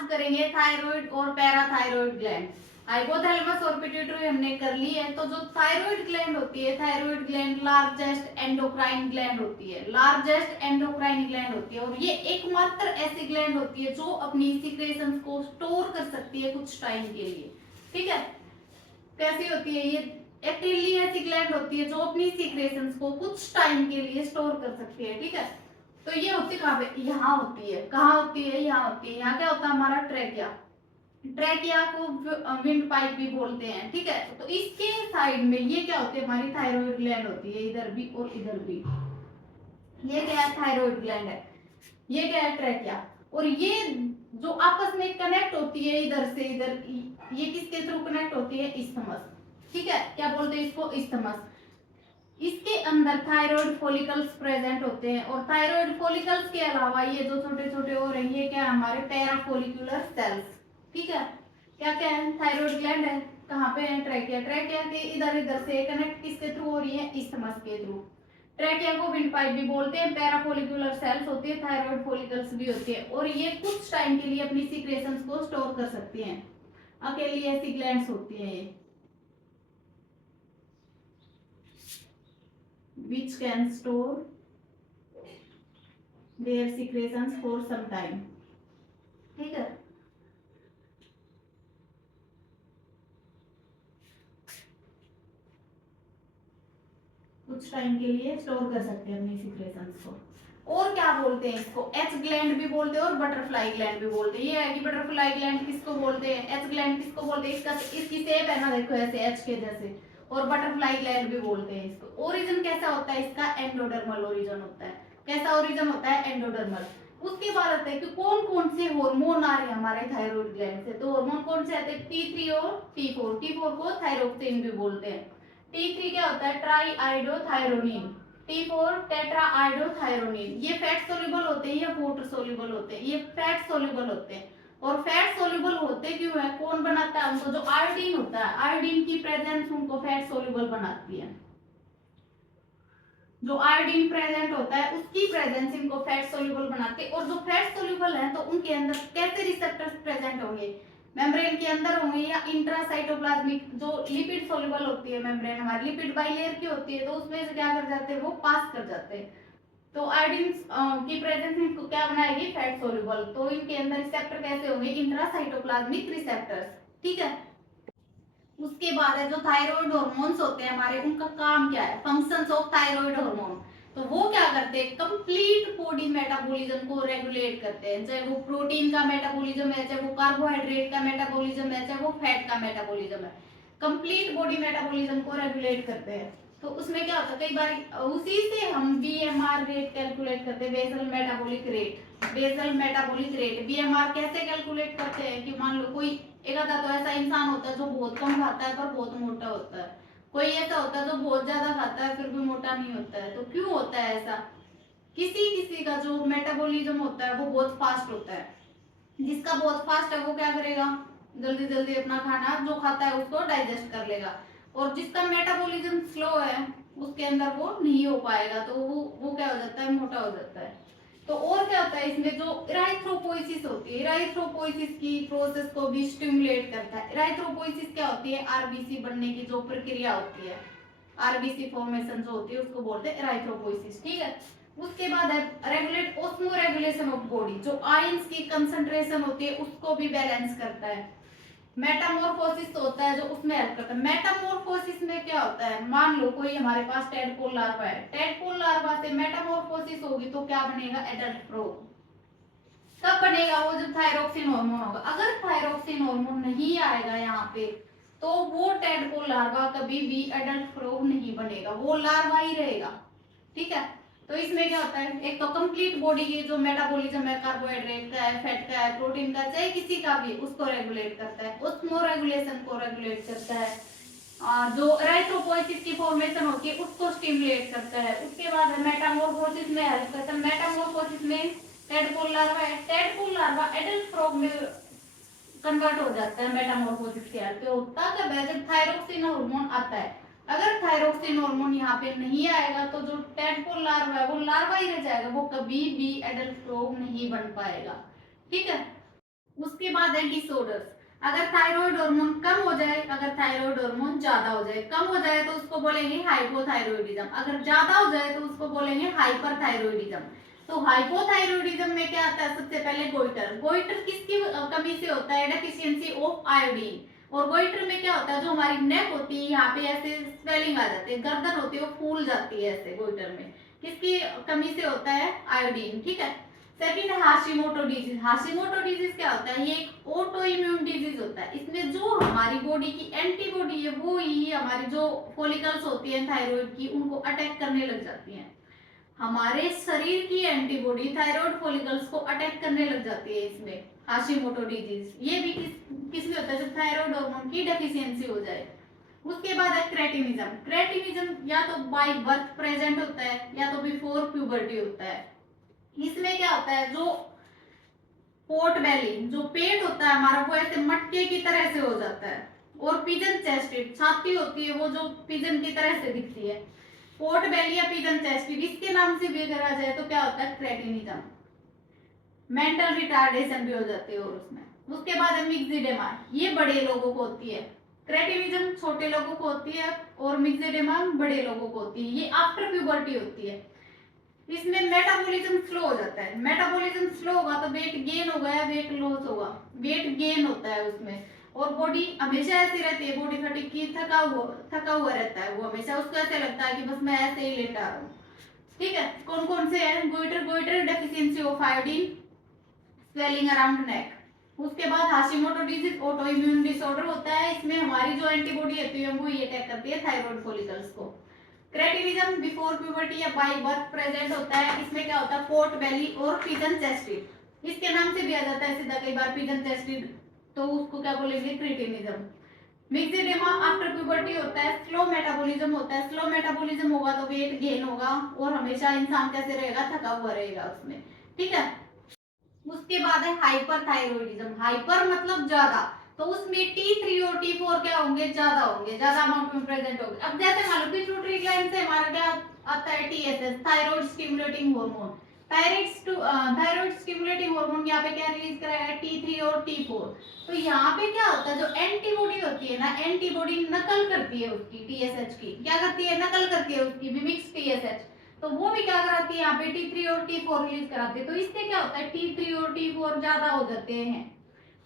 आज करेंगे थायराइड और पैराथायराइड ग्लैंड। हाइपोथैलेमस और पिट्यूटरी हमने कर ली है। तो जो थायराइड ग्लैंड होती है, thyroid gland largest endocrine gland होती है, लार्जेस्ट एंडोक्राइन ग्लैंड होती है, और ये एकमात्र ऐसी ग्लैंड होती है जो अपनी सीक्रेशंस को स्टोर कर सकती है कुछ टाइम के लिए। ठीक है, कैसी होती है ये? एक्टिवली ऐसी ग्लैंड होती है जो अपनी सीक्रेशंस को कुछ टाइम के लिए स्टोर कर सकती है। ठीक है, तो ये होती है कहाँ पे? यहाँ होती है। कहाँ होती है? यहाँ होती है। यहाँ क्या होता है हमारा? ट्रैकिया। ट्रैकिया को विंड पाइप भी बोलते हैं। ठीक है, तो इसके साइड में ये क्या होती है? हमारी थायराइड ग्लैंड होती है, इधर भी और इधर भी। ये क्या है? थायराइड ग्लैंड है। ये क्या है? ट्रैकिया। और ये जो आपस में कनेक्ट होती है इधर से इधर, ये किसके थ्रू कनेक्ट होती है? इस्थमस। ठीक है, क्या बोलते हैं इसको? इस्थमस। इसके अंदर थायराइड फॉलिकल्स प्रेजेंट होते हैं, और थायराइड फॉलिकल्स के अलावा ये जो छोटे छोटे और हैं, ये क्या है? हमारे पैराफोलिकुलर सेल्स। ठीक है, क्या क्या है? थायराइड ग्लैंड है। कहाँ पे है? ट्रैकिया। ट्रैकिया के इधर इधर से कनेक्ट किसके थ्रू हो रही है? इस्थमस के थ्रू। ट्रैकिया को विंड पाइप भी बोलते हैं। पैराफोलिकुलर सेल्स होती है, थायराइड फॉलिकल्स भी होती है, और ये कुछ टाइम के लिए अपनी सीक्रेशंस को स्टोर कर सकती हैं। अकेली ऐसी ग्लैंड्स होती हैं ये, which can store their secretions for some time। ठीक है, कुछ टाइम के लिए स्टोर कर सकते हैं अपनी सीक्रेशंस को। और क्या बोलते हैं इसको? एच ग्लैंड भी बोलते हैं और बटरफ्लाई ग्लैंड भी बोलते हैं। ये है कि बटरफ्लाई ग्लैंड किसको बोलते हैं? एच ग्लैंड किसको बोलते हैं? इसकी शेप है ना, देखो ऐसे एच के जैसे। और बटरफ्लाई ग्लैंड भी बोलते हैं इसको। ओरिजिन कैसा होता है इसका? एंडोडर्मल ओरिजिन होता है। कैसा ओरिजिन होता है? एंडोडर्मल। उसके बाद आता है कि कौन कौन से हार्मोन आ रहे हैं हमारे थायराइड ग्लैंड से। तो हार्मोन कौन से आते हैं? T3 और T4। T4 को थायरोक्सिन भी बोलते हैं। T3 क्या होता है? Try iodothyronine. T4 tetra iodothyronine. ये फैट सोल्यूबल होते हैं या वाटर सोल्यूबल होते हैं? ये फैट सोल्यूबल होते हैं। और फैट सोल्यूबल होते क्यों है? कौन बनाता है उनको? जो आयोडीन होता है, आयोडीन की प्रेजेंस उनको फैट सोल्यूबल बनाती है। जो आयोडीन प्रेजेंट होता है उसकी प्रेजेंस इनको फैट सोल्यूबल बनाते हैं। और जो फैट सोल्यूबल है तो उनके अंदर कैसे रिसेप्टर्स प्रेजेंट होंगे? मेम्ब्रेन के अंदर होंगे या इंट्रासाइटोप्लाज्मिक? जो लिपिड सोल्यूबल होती है मेम्ब्रेन हमारी, लिपिड बाइलेयर की होती है, तो उसमें से क्या कर जाते हैं? वो पास कर जाते हैं। तो आयोडीन की प्रेजेंस इनको क्या बनाएगी? Fat soluble. तो इनके अंदर रिसेप्टर कैसे होंगे? Intracytoplasmic receptors. ठीक है, उसके बाद है जो थायराइड हार्मोन्स होते हैं हमारे, उनका काम क्या है? Functions of thyroid hormone. तो वो क्या करते हैं? कंप्लीट बॉडी मेटाबॉलिज्म को रेगुलेट करते हैं। चाहे वो प्रोटीन का मेटाबॉलिज्म है, चाहे वो कार्बोहाइड्रेट का मेटाबॉलिज्म है, चाहे वो फैट का मेटाबॉलिज्म है, कंप्लीट बॉडी मेटाबॉलिज्म को रेगुलेट करते हैं। तो उसमें क्या होता है? कई बार उसी से हम बीएमआर रेट कैलकुलेट करते हैं, basal metabolic rate. Basal metabolic rate BMR कैसे कैलकुलेट करते हैं? कि मान लो कोई एक आधा तो ऐसा इंसान होता है जो बहुत कम खाता है पर बहुत मोटा होता है। कोई ऐसा होता है जो बहुत ज्यादा खाता है फिर भी मोटा नहीं होता है। तो क्यों होता है ऐसा? किसी किसी का जो मेटाबॉलिज्म होता है वो बहुत फास्ट होता है। जिसका बहुत फास्ट है वो क्या करेगा? जल्दी जल्दी अपना खाना जो खाता है उसको डाइजेस्ट कर लेगा। और जिसका मेटाबॉलिज्म स्लो है उसके अंदर वो नहीं हो पाएगा, तो वो क्या हो जाता है? मोटा हो जाता है। तो और क्या होता है इसमें? जो इराइथ्रोपोइसिस होती है, इराइथ्रोपोइसिस की प्रोसेस को भी स्टिमुलेट करता है। इराइथ्रोपोइसिस क्या होती है? आरबीसी बनने की जो प्रक्रिया होती है, आरबीसी फॉर्मेशन जो होती है उसको बोलते हैं इराइथ्रोपोइसिस। ठीक है, उसके बाद है regulate osmo regulation of body. जो आयंस की कंसंट्रेशन होती है उसको भी बैलेंस करता है। मेटामॉर्फोसिस होता है जो उसमें हेल्प करता है। मेटामॉर्फोसिस में क्या होता है? मान लो कोई हमारे पास टेडपोल लार्वा है, टेडपोल लार्वा से मेटामॉर्फोसिस होगी तो क्या बनेगा? Adult frog. कब बनेगा? वो जब थायरोक्सिन हार्मोन होगा। अगर थायरोक्सिन हार्मोन नहीं आएगा यहाँ पे तो वो टेडपोल लार्वा कभी भी एडल्ट फ्रॉग नहीं बनेगा, वो लार्वा ही रहेगा। ठीक है, तो इसमें क्या होता है? एक तो कंप्लीट बॉडी की जो मेटाबॉलिज्म है, कार्बोहाइड्रेट का है, फैट का है, प्रोटीन का, चाहे किसी का भी, उसको रेगुलेट करता है। ऑस्मो रेगुलेशन को रेगुलेट करता है। जो इराइथ्रोपोइसिस की फॉर्मेशन होती है उसको स्टिमुलेट करता है। उसके बाद मेटामॉर्फोसिस में हेल्प करता है। मेटामॉर्फोसिस में टेडपोल लार्वा है, टेडपोल लार्वा एडल्ट फ्रॉग में कन्वर्ट हो जाता है। मेटामॉर्फोसिस के हेल्प पे होता कब है? जब थायरोक्सिन हार्मोन आता है। अगर थायरोक्सिन हार्मोन यहाँ पे नहीं आएगा तो जो टेडपोल लार्वा है वो लार्वा ही रह जाएगा, वो कभी भी एडल्ट फ्रॉग नहीं बन पाएगा। ठीक है, उसके बाद है डिसऑर्डर्स। अगर थायराइड हार्मोन कम हो जाए, अगर थायराइड हार्मोन ज्यादा हो जाए, कम हो जाए तो उसको बोलेंगे हाइपोथायरॉयडिज्म, अगर ज्यादा हो जाए तो उसको बोलेंगे हाइपरथायरॉयडिज्म। तो हाइपोथायरॉयडिज्म में क्या आता है? सबसे पहले गोइटर। गोइटर किसकी कमी से होता है? Deficiency of iodine. और गोइटर में क्या होता है? जो हमारी नेक होती है यहाँ पे ऐसे स्वेलिंग आ जाती है, गर्दन होती है वो फूल जाती है ऐसे गोइटर में, किसकी कमी से होता है? आयोडीन। ठीक है। सेकंड है हाशिमोटो डिजीज। हाशिमोटो डिजीज क्या होता है? ये एक ऑटो इम्यून डिजीज होता है। इसमें जो हमारी बॉडी की एंटीबॉडी है वो ही हमारी जो फॉलिकल्स होती है थायराइड की उनको अटैक करने लग जाती है। हमारे शरीर की एंटीबॉडी थायराइड फॉलिकल्स को अटैक करने लग जाती है इसमें, हाशिमोटो डिजीज। ये भी किसमें होता है? जब थायराइड हार्मोन की डेफिशिएंसी हो जाए। उसके बाद है क्रेटिनिज्म। क्रेटिनिज्म या तो बाय बर्थ प्रेजेंट होता है या तो बिफोर प्यूबर्टी होता है। इसमें क्या होता है? जो पोर्ट बेली, जो पेट होता है हमारा, वो ऐसे मटके की तरह से हो जाता है। और पिजन चेस्टेड, छाती होती है वो जो पिजन की तरह से दिखती है, पोर्ट बेली या पिजन चेस्टेड, इसके नाम से भी अगर आ जाए तो क्या होता है? क्रेटिनिज्म। मेंटल रिटार्डेशन भी हो जाती है और उसमें। उसके बाद है मिक्सिडेमा। ये बड़े लोगों को होती है। क्रेटिनिज्म छोटे लोगों को होती है और मिक्सिडेमा बड़े लोगों को होती है। ये आफ्टर प्यूबर्टी होती है। इसमें मेटाबॉलिज्म स्लो हो जाता है। मेटाबॉलिज्म स्लो होगा तो वेट गेन होगा या वेट लॉस होगा? वेट गेन होता है उसमें। और बॉडी हमेशा ऐसी रहती है, बॉडी फटीग की, थका हुआ रहता है वो हमेशा। उसको ऐसे लगता है कि बस मैं ऐसे ही लेटा रहा हूँ। ठीक है। कौन कौन से हैं? Goitre, goitre deficiency of iodine, swelling around नेक। उसके बाद Hashimoto disease auto immune disorder होता है। इसमें हमारी जो एंटीबॉडी होती है वो ये अटैक करती है थायराइड फॉलिकल्स को। क्रेटिनिज्म बिफोर प्यूबर्टी या बाय बर्थ प्रेजेंट होता है। इसमें क्या होता है? पोर्ट बेली और पिजन चेस्टेड, इसके नाम से भी आ जाता है सीधा कई बार पिजन चेस्टेड, तो उसको क्या बोलेंगे? क्रेटिनिज्म। मिक्सिडेमा आफ्टर प्यूबर्टी होता है। स्लो मेटाबॉलिज्म होता है। स्लो मेटाबॉलिज्म होगा तो वेट गेन होगा और हमेशा इंसान कैसे रहेगा? थका हुआ रहेगा उसमें। ठीक है। उसके बाद है हाइपरथायरॉयडिज्म। हाइपर मतलब ज्यादा, तो उसमें T3 और T4 क्या होंगे? ज्यादा होंगे, ज्यादा अमाउंट में प्रेजेंट होंगे। अब जैसे मान लो पिट्यूटरी ग्लैंड से हमारा क्या आता है? TSH, thyroid stimulating hormone. Thyroid stimulating hormone यहाँ पे क्या रिलीज कराएगा? T3 और T4। तो यहाँ पे क्या होता है? जो एंटीबॉडी होती है ना, एंटीबॉडी नकल करती है उसकी TSH की। क्या करती है? नकल करती है उसकी, मिमिक्स TSH। तो वो भी क्या कराती है? यहाँ पे T3 और T4 रिलीज कराती है। तो इससे क्या होता है? T3 और T4 ज्यादा हो जाते हैं।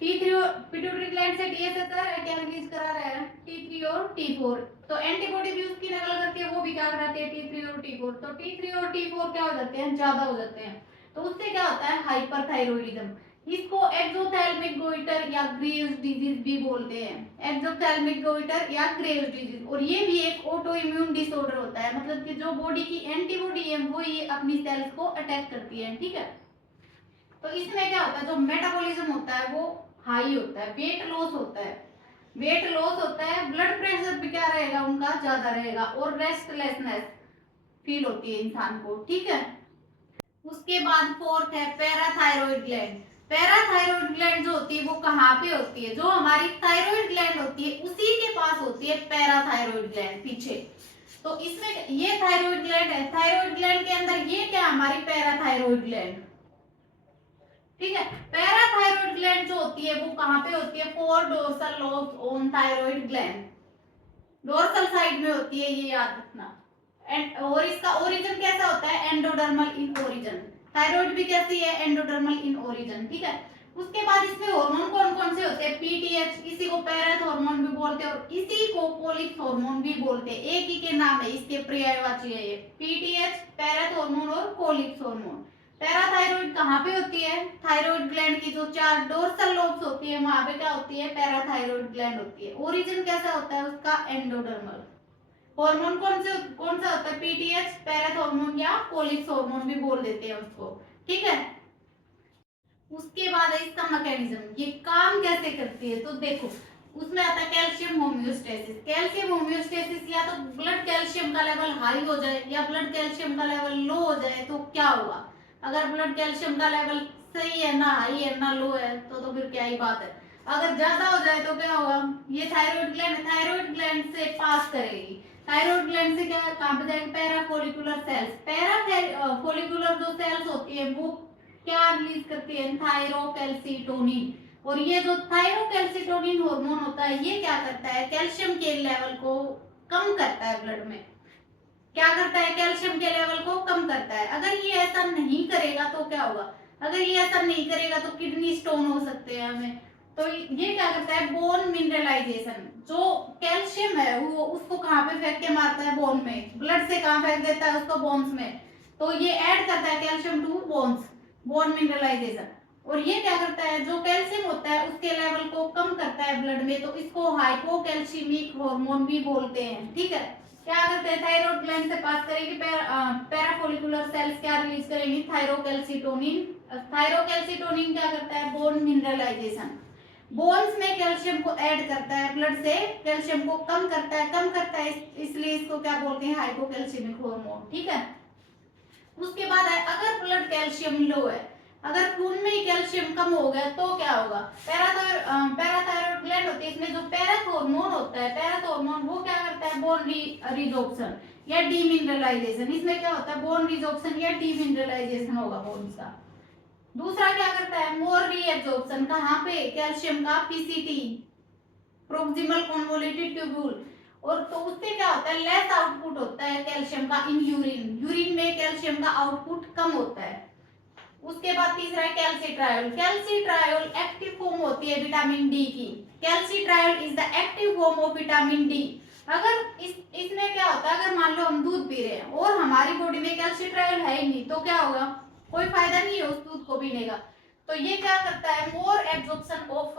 T3 और पिट्यूटरी ग्लैंड से TSH क्या रिलीज करा रहा है? T3 और T4। तो एंटीबॉडी भी उसकी नकल करती है, वो भी क्या कराती है? T3 और T4। तो T3 और T4 क्या हो जाते हैं? ज्यादा हो जाते हैं। तो उससे क्या होता है? हाइपरथायरॉयडिज्म। इसको एक्सोथैल्मिक गोइटर या ग्रेव्स डिजीज भी बोलते हैं। एक्सोथैल्मिक गोइटर या ग्रेव्स डिजीज। और ये भी एक ऑटो इम्यून डिसऑर्डर होता है, मतलब कि जो बॉडी की एंटीबॉडी है वो ये अपनी सेल्स को अटैक करती है। ठीक है। तो इसमें क्या होता है? जो मेटाबॉलिज्म होता है वो हाई होता है, वेट लॉस होता है, वेट लॉस होता है, ब्लड प्रेशर भी क्या रहेगा? उनका ज्यादा रहेगा और रेस्टलेसनेस फील होती है इंसान को। ठीक है। उसके बाद फोर्थ है पैराथायरॉइड ग्लैंड। पैराथायरॉइड ग्लैंड जो होती है वो कहाँ पे होती है? जो हमारी थायरॉइड ग्लैंड होती है उसी के पास होती है पैराथायरॉइड ग्लैंड, पीछे। तो इसमें ये थायरॉइड ग्लैंड है, थायरॉइड ग्लैंड के अंदर ये क्या? हमारी पैराथायरॉइड ग्लैंड। ठीक है। पैराथायरॉइड ग्लैंड जो होती है वो कहाँ पे होती है? Four dorsal lobes on thyroid gland, dorsal side में होती है, ये याद रखना। और इसका ओरिजिन कैसा होता है? Endodermal in origin. थायराइड भी कैसी है? Endodermal in origin. ठीक है। उसके बाद इसमें हार्मोन कौन कौन से होते हैं? पीटीएच, इसी को पैराथ हार्मोन भी बोलते हैं और इसी को कोलिक हार्मोन भी बोलते हैं। एक ही के नाम है, इसके पर्यायवाची है ये, पीटीएच, पैराथ हार्मोन और कोलिक हार्मोन। पैराथायरॉइड कहाँ पे होती है? थायराइड ग्लैंड की जो चार डोर्सल लोब्स होती है वहां पे क्या होती है? पैराथायरॉइड ग्लैंड होती है। ओरिजिन कैसा होता है उसका? एंडोडर्मल। हार्मोन कौन सा होता है? पीटीएच, पैराथ हार्मोन या कोलिक हार्मोन भी बोल देते हैं उसको। ठीक है। उसके बाद है इसका मैकेनिज्म, ये काम कैसे करती है? तो देखो उसमें आता है कैल्शियम होम्योस्टेसिस। कैल्शियम होम्योस्टेसिस, या तो ब्लड कैल्शियम का लेवल हाई हो जाए या ब्लड कैल्शियम का लेवल लो हो जाए तो क्या होगा? अगर ब्लड कैल्शियम का लेवल सही है, ना हाई है ना लो है, तो फिर क्या ही बात है। अगर ज्यादा हो जाए तो क्या होगा? ये थायराइड ग्लैंड से पास करेगी। थायराइड ग्लैंड से क्या कहां पे जाएगी? Parafollicular cells. पैराफोलिकुलर जो सेल्स होती है वो क्या रिलीज करती है? थायरोकैल्सिटोनिन। और ये जो थायरोकैल्सिटोनिन हार्मोन होता है ये क्या करता है, कैल्शियम के लेवल को कम करता है ब्लड में। क्या करता है, कैल्शियम के लेवल को कम करता है। अगर ये ऐसा नहीं करेगा तो क्या होगा, अगर ये ऐसा नहीं करेगा तो किडनी स्टोन हो सकते हैं हमें। तो ये क्या करता है, बोन मिनरलाइजेशन, जो कैल्शियम है वो उसको कहाँ पे फेंक के मारता है, बोन में, ब्लड से कहाँ फेंक देता है उसको, बोन्स में। तो ये ऐड करता है calcium to bones, bone mineralization. और ये क्या करता है, जो कैल्शियम होता है उसके लेवल को कम करता है ब्लड में, तो इसको हाइपोकैल्शियमिक हार्मोन भी बोलते हैं। ठीक है, क्या करते हैं, थायराइड ग्लैंड से पास करेंगे, पैराफोलिकुलर सेल्स क्या रिलीज करेंगी, थायरोकैल्सिटोनिन। थायरोकैल्सिटोनिन क्या करता है, बोन मिनरलाइजेशन, बोन्स में कैल्शियम को ऐड करता है, ब्लड से कैल्शियम को कम करता है, इसलिए इसको क्या बोलते हैं, हाइपोकैल्शियमिक हार्मोन। ठीक है, उसके बाद है, अगर ब्लड कैल्शियम लो है, अगर खून में कैल्शियम कम हो गया तो क्या होगा, पैराथायरॉइड ग्लैंड होती है, इसमें जो पैराथॉर्मोन होता है, पैराथॉर्मोन वो क्या करता है, बोन रिजॉर्प्शन या डीमिनरलाइजेशन। इसमें क्या होता है, बोन रिजॉर्प्शन या डीमिनरलाइजेशन होगा बोन्स का। दूसरा क्या करता है, मोर रीएब्जॉर्प्शन, कहाँ पे, कैल्शियम का, पीसीटी, प्रोक्सिमल कन्वोल्यूटेड ट्यूब्यूल। और तो उससे क्या होता है, लेस आउटपुट होता है कैल्शियम का इन यूरिन, यूरिन में कैल्शियम का आउटपुट कम होता है। उसके बाद तीसरा है कैल्सिट्रायोल, कैल्सिट्रायोल एक्टिव फॉर्म होती है विटामिन डी की, calcitriol is the active form of vitamin D. अगर इसमें क्या होता है, अगर मान लो हम दूध पी रहे हैं और हमारी बॉडी में कैल्सिट्रायोल है ही नहीं तो क्या होगा, कोई फायदा नहीं है उस दूध को पीने का। तो ये क्या करता है, more absorption of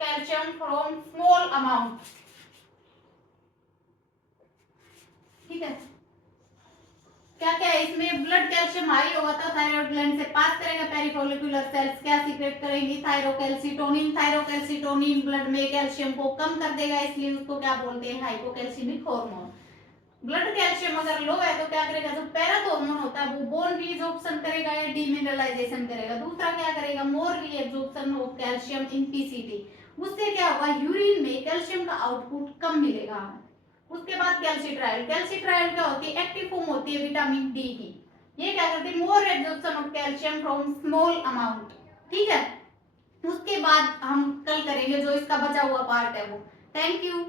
calcium from small amount. ठीक है, क्या क्या है इसमें, ब्लड कैल्शियम हाई होगा तो थायराइड ग्लैंड से पास करेगा, पेरिफोलिकुलर सेल्स क्या सीक्रेट करेंगी, थायरोकैल्सिटोनिन, थायरोकैल्सिटोनिन ब्लड में कैल्शियम को कम कर देगा, इसलिए उसको क्या बोलते हैं, हाइपोकैल्शियमिक हार्मोन। ब्लड कैल्शियम अगर लो है तो क्या करेगा, जो पैराथॉर्मोन होता है वो बोन रीजॉर्प्शन करेगा या डीमिनरलाइजेशन करेगा। दूसरा क्या करेगा, more reabsorption of calcium in PCT, उससे क्या होगा, यूरिन में कैल्शियम का आउटपुट कम मिलेगा। उसके बाद कैल्सिट्रायल, कैल्सिट्रायल क्या होती है, एक्टिव फॉर्म होती है विटामिन डी की, ये क्या करती है, more absorption of calcium from small amount. ठीक है, उसके बाद हम कल करेंगे जो इसका बचा हुआ पार्ट है वो। Thank you.